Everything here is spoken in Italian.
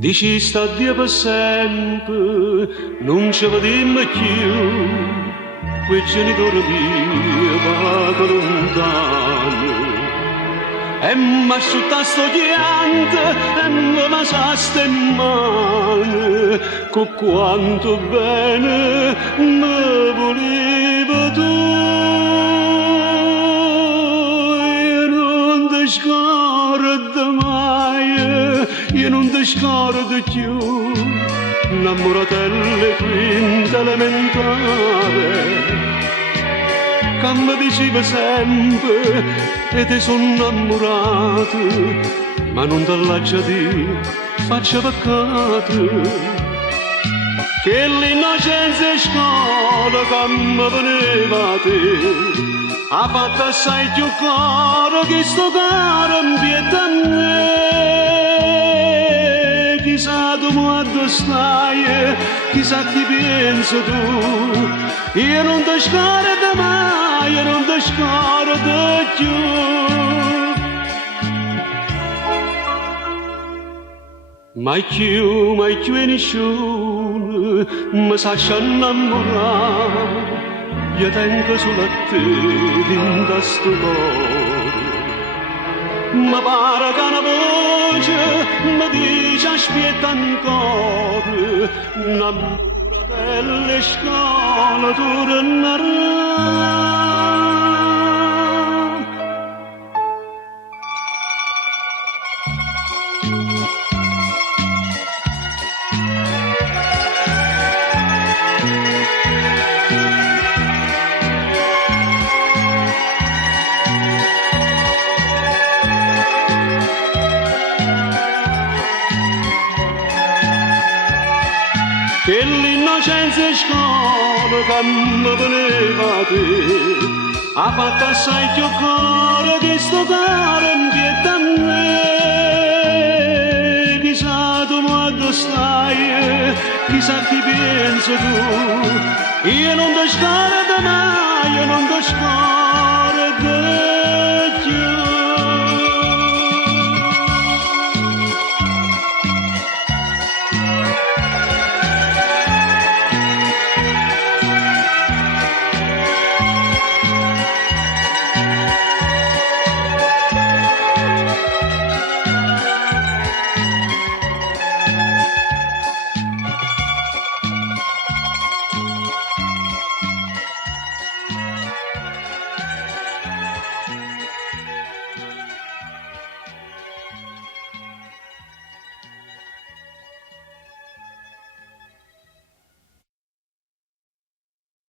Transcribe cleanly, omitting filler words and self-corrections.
Dici sta Dio per sempre, non ci vediamo più, quei genitori miei vanno lontano. E mi asciutta sto pianto e mi basaste in mano, con quanto bene mi volevi tu. Io non ti scordo mai, io non ti scordo più, innamoratelle quinta elementare. Che mi diceva sempre e ti sono innamorato, ma non te lascia dire, faccia peccato. Che l'innocenza è scuola che mi veniva a te, ha fatto assai più caro che sto caro in pietà a me. Chissà tu quando stai, chissà chi pensa tu, io non ti scordo mai, io non ti scordo più. Mai più e nessuno mi sa innamorare, io tengo solo a te in questo cuore. Ma pare che una voce mi dice aspetta ancora, innamorata delle scale tornerà. Che l'innocenza è scuola che mi veniva a te, ha fatto assai più cuore che sto caro in pietà a me. Chissà tu quando stai, chissà chi pensa tu, io non ti scordo mai, io non ti scordo.